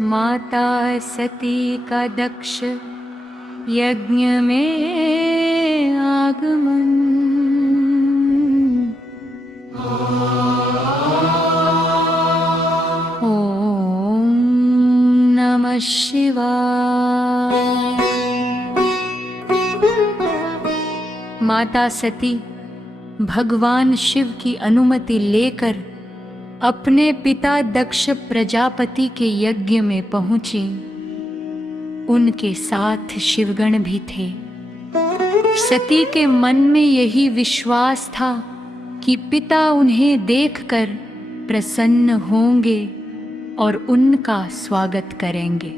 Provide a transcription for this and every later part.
माता सती का दक्ष यज्ञ में आगमन। ओम नमः शिवाय। माता सती भगवान शिव की अनुमति लेकर अपने पिता दक्ष प्रजापति के यज्ञ में पहुंची। उनके साथ शिवगण भी थे। सती के मन में यही विश्वास था कि पिता उन्हें देखकर प्रसन्न होंगे और उनका स्वागत करेंगे।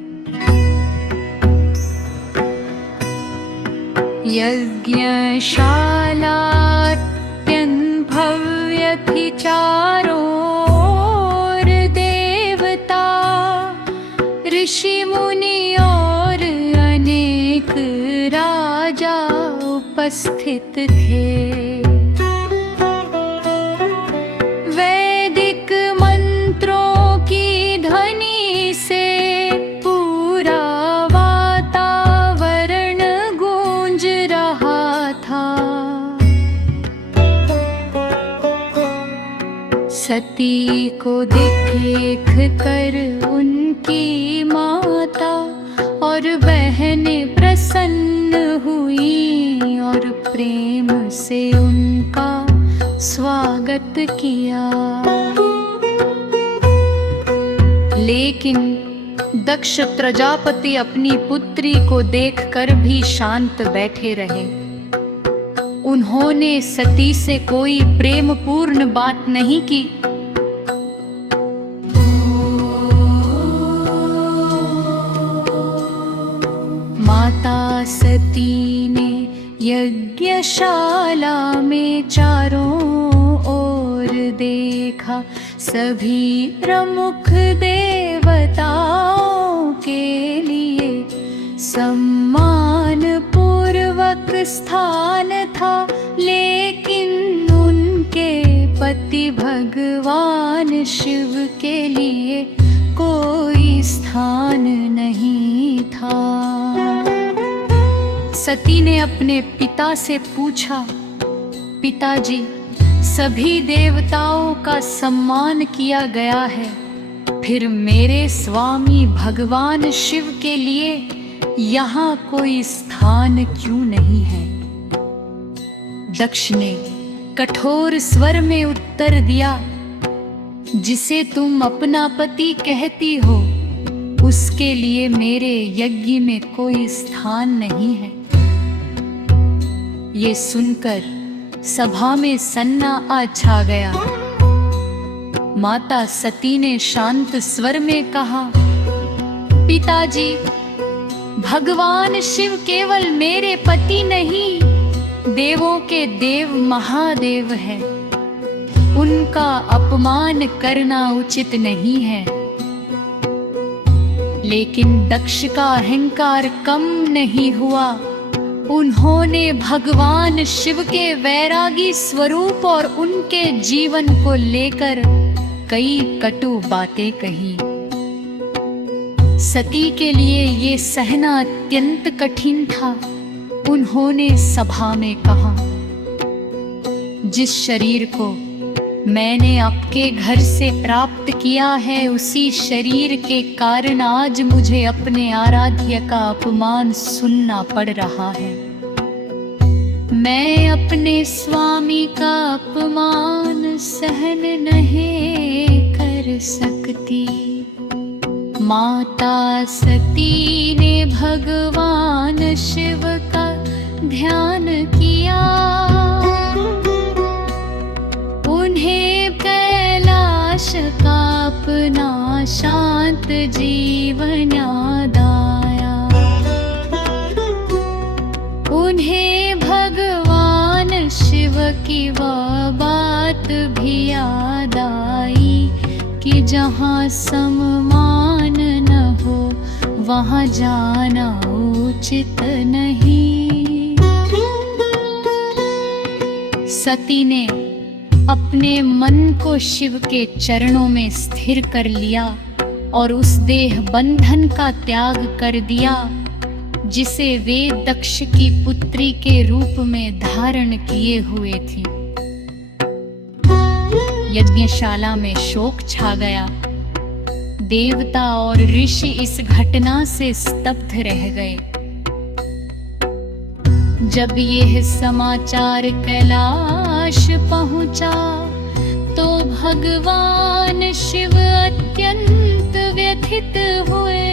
यज्ञशाला अत्यंत भव्य थी, चारों ओर देवता ऋषि मुनि और अनेक राजा उपस्थित थे। वैदिक मंत्रों की ध्वनि से पूरा वातावरण गूंज रहा था। सती को देख कर उनकी माता और बहनें प्रसन्न हुई और प्रेम से उनका स्वागत किया। लेकिन दक्ष प्रजापति अपनी पुत्री को देखकर भी शांत बैठे रहे। उन्होंने सती से कोई प्रेमपूर्ण बात नहीं की। माता सती ने यज्ञशाला में चारों ओर देखा। सभी प्रमुख देवताओं के लिए सम्मान पूर्वक स्थान था, लेकिन उनके पति भगवान शिव के लिए कोई स्थान नहीं था। सती ने अपने पिता से पूछा, पिताजी, सभी देवताओं का सम्मान किया गया है, फिर मेरे स्वामी भगवान शिव के लिए यहाँ कोई स्थान क्यों नहीं है? दक्ष ने कठोर स्वर में उत्तर दिया, जिसे तुम अपना पति कहती हो, उसके लिए मेरे यज्ञ में कोई स्थान नहीं है। ये सुनकर सभा में सन्नाटा छा गया। माता सती ने शांत स्वर में कहा, पिताजी, भगवान शिव केवल मेरे पति नहीं, देवों के देव महादेव है। उनका अपमान करना उचित नहीं है। लेकिन दक्ष का अहंकार कम नहीं हुआ। उन्होंने भगवान शिव के वैरागी स्वरूप और उनके जीवन को लेकर कई कटु बातें कही। सती के लिए ये सहना अत्यंत कठिन था। उन्होंने सभा में कहा, जिस शरीर को मैंने आपके घर से प्राप्त किया है, उसी शरीर के कारण आज मुझे अपने आराध्य का अपमान सुनना पड़ रहा है। मैं अपने स्वामी का अपमान सहन नहीं कर सकती। माता सती ने भगवान शिव का ध्यान किया। उन्हें कैलाश का अपना शांत जीवन याद आया। उन्हें भगवान शिव की वह बात भी याद आई कि जहाँ सम्मान न हो वहाँ जाना उचित नहीं। सती ने अपने मन को शिव के चरणों में स्थिर कर लिया और उस देह बंधन का त्याग कर दिया जिसे वे दक्ष की पुत्री के रूप में धारण किए हुए थी। यज्ञशाला में शोक छा गया। देवता और ऋषि इस घटना से स्तब्ध रह गए। जब यह समाचार कैलाश पहुंचा तो भगवान शिव अत्यंत व्यथित हुए।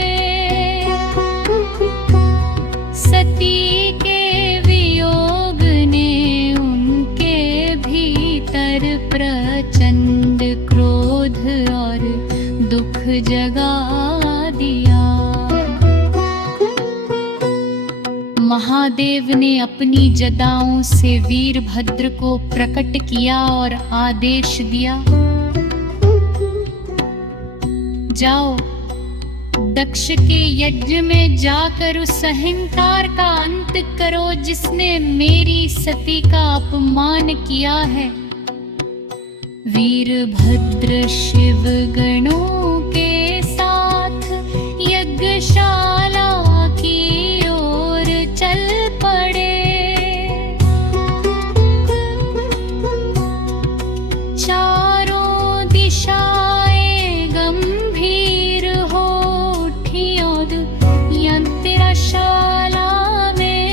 सती के वियोग ने उनके भीतर प्रचंड क्रोध और दुख जगा दिया। महादेव ने अपनी जटाओं से वीरभद्र को प्रकट किया और आदेश दिया, जाओ दक्ष के यज्ञ में जाकर उस अहंकार का अंत करो जिसने मेरी सती का अपमान किया है। वीरभद्र शिव गणों के साथ यज्ञशाला की ओर चल पड़े। चारों दिशाएं गंभीर हो उठी और यंत्रशाला में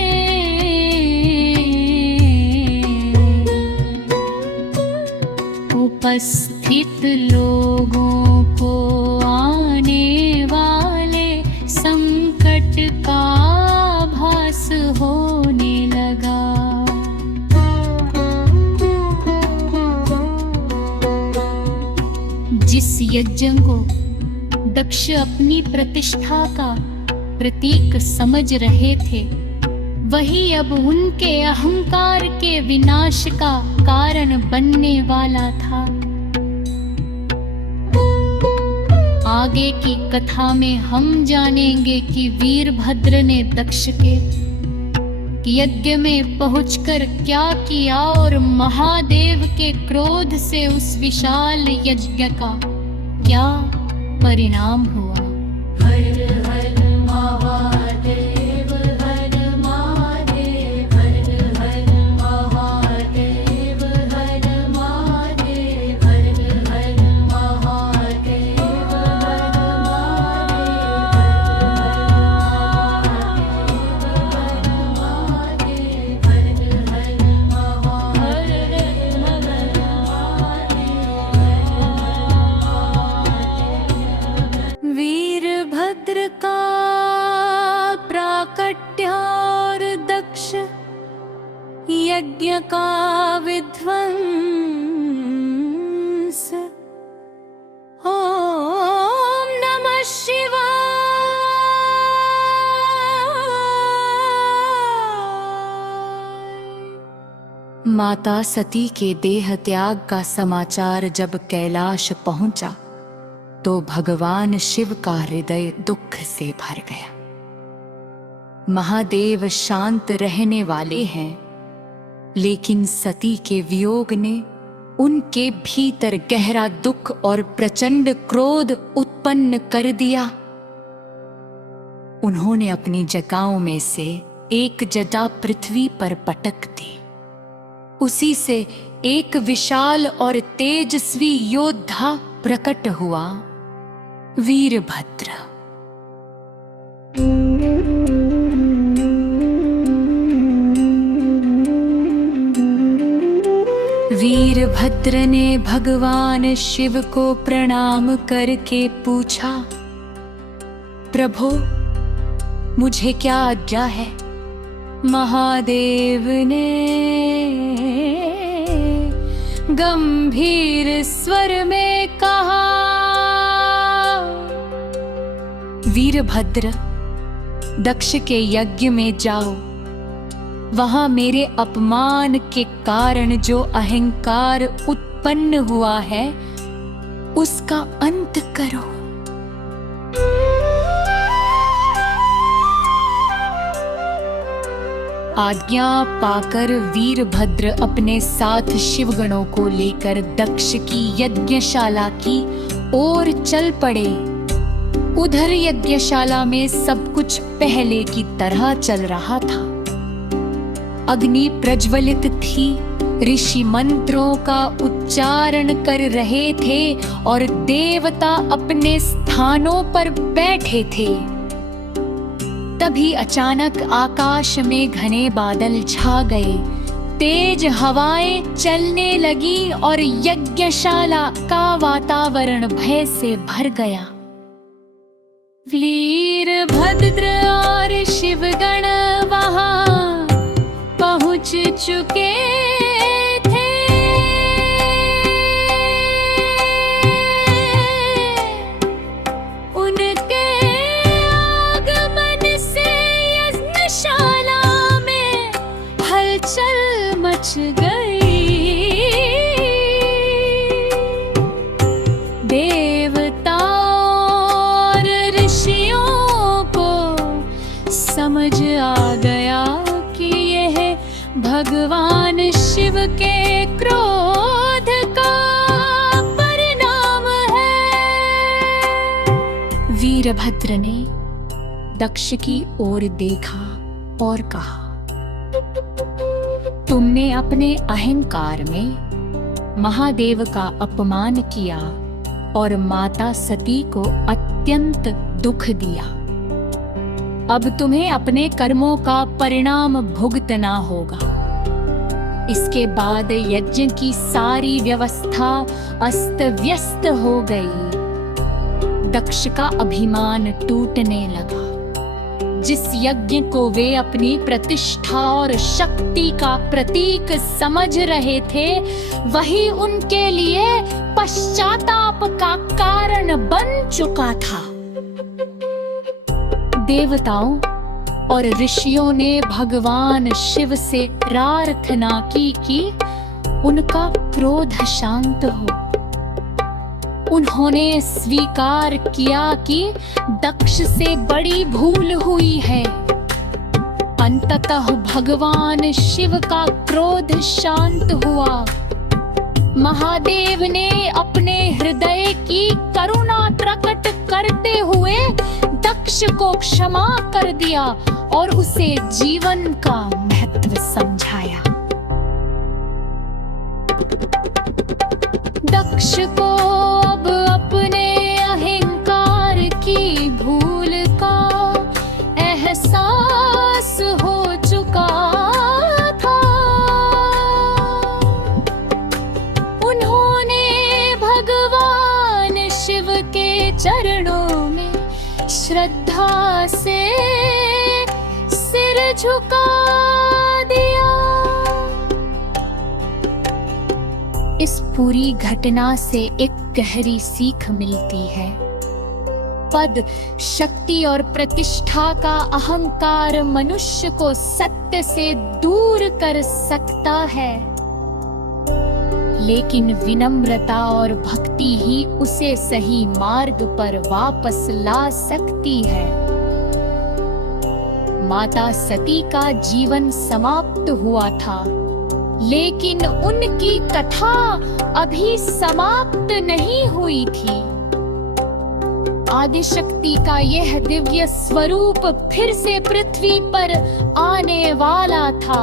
उपस्थित लोगों को आने वाले संकट का आभास होने लगा। जिस यज्ञ को दक्ष अपनी प्रतिष्ठा का प्रतीक समझ रहे थे, वही अब उनके अहंकार के विनाश का कारण बनने वाला था। आगे की कथा में हम जानेंगे कि वीरभद्र ने दक्ष के यज्ञ में पहुंचकर क्या किया और महादेव के क्रोध से उस विशाल यज्ञ का क्या परिणाम हुआ। हर हर महादेव, हर महादेव, हर हर महादेव, हर महादेव, हर हर महादेव, वीरभद्र का प्राकट्य और दक्ष यज्ञ का विध्वंस। ओम नमः शिवाय। माता सती के देह त्याग का समाचार जब कैलाश पहुंचा तो भगवान शिव का हृदय दुख से भर गया। महादेव शांत रहने वाले हैं, लेकिन सती के वियोग ने उनके भीतर गहरा दुख और प्रचंड क्रोध उत्पन्न कर दिया। उन्होंने अपनी जटाओं में से एक जटा पृथ्वी पर पटक दी। उसी से एक विशाल और तेजस्वी योद्धा प्रकट हुआ, वीरभद्र। वीरभद्र ने भगवान शिव को प्रणाम करके पूछा, प्रभु मुझे क्या आज्ञा है। महादेव ने गंभीर स्वर में कहा, वीरभद्र दक्ष के यज्ञ में जाओ। वहां मेरे अपमान के कारण जो अहंकार उत्पन्न हुआ है उसका अंत करो। आज्ञा पाकर वीरभद्र अपने साथ शिवगणों को लेकर दक्ष की यज्ञशाला की ओर चल पड़े। उधर यज्ञशाला में सब कुछ पहले की तरह चल रहा था। अग्नि प्रज्वलित थी, ऋषि मंत्रों का उच्चारण कर रहे थे और देवता अपने स्थानों पर बैठे थे। तभी अचानक आकाश में घने बादल छा गए, तेज हवाएं चलने लगी और यज्ञशाला का वातावरण भय से भर गया। वीरभद्र और शिवगण वहां पहुंच चुके थे। उनके आगमन से यज्ञशाला में हलचल मच गई। देवता और ऋषियों को समझ आ गया कि यह भगवान शिव के क्रोध का परिणाम है। वीरभद्र ने दक्ष की ओर देखा और कहा, तुमने अपने अहंकार में महादेव का अपमान किया और माता सती को अत्यंत दुख दिया। अब तुम्हें अपने कर्मों का परिणाम भुगतना होगा। इसके बाद यज्ञ की सारी व्यवस्था अस्त व्यस्त हो गई। दक्ष का अभिमान टूटने लगा। जिस यज्ञ को वे अपनी प्रतिष्ठा और शक्ति का प्रतीक समझ रहे थे, वही उनके लिए पश्चाताप का कारण बन चुका था। देवताओं और ऋषियों ने भगवान शिव से प्रार्थना की कि उनका क्रोध शांत हो। उन्होंने स्वीकार किया कि दक्ष से बड़ी भूल हुई है। अंततः भगवान शिव का क्रोध शांत हुआ। महादेव ने अपने हृदय की करुणा प्रकट करते हुए दक्ष को क्षमा कर दिया और उसे जीवन का महत्व समझाया। दक्ष को अब अपने अहंकार की भूल का एहसास हो चुका था। उन्होंने भगवान शिव के चरणों में श्रद्धा से सिर झुका दिया। इस पूरी घटना से एक गहरी सीख मिलती है। पद, शक्ति और प्रतिष्ठा का अहंकार मनुष्य को सत्य से दूर कर सकता है, लेकिन विनम्रता और भक्ति ही उसे सही मार्ग पर वापस ला सकती है। माता सती का जीवन समाप्त हुआ था, लेकिन उनकी कथा अभी समाप्त नहीं हुई थी। आदिशक्ति का यह दिव्य स्वरूप फिर से पृथ्वी पर आने वाला था।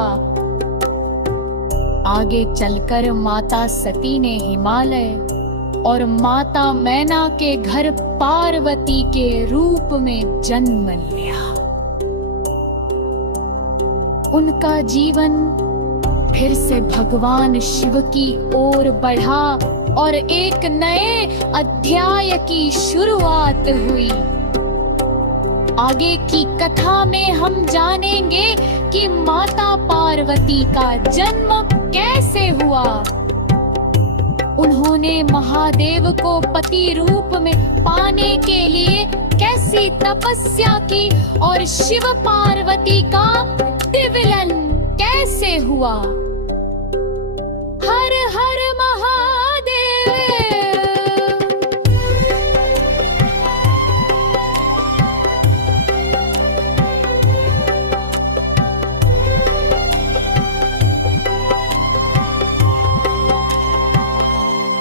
आगे चलकर माता सती ने हिमालय और माता मैना के घर पार्वती के रूप में जन्म लिया। उनका जीवन फिर से भगवान शिव की ओर बढ़ा और एक नए अध्याय की शुरुआत हुई। आगे की कथा में हम जानेंगे कि माता पार्वती का जन्म कैसे हुआ। उन्होंने महादेव को पति रूप में पाने के लिए कैसी तपस्या की और शिव पार्वती का दिव्यलन कैसे हुआ। हर हर महादेव।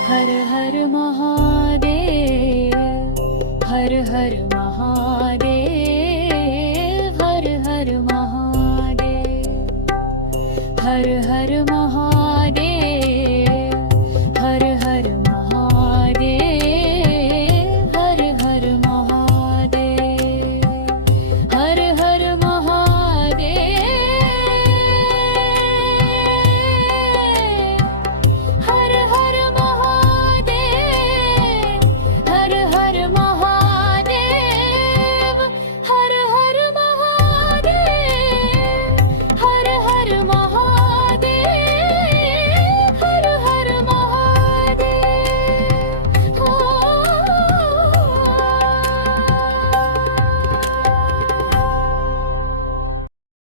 हर हर महादेव, हर हर महादेव। हमारे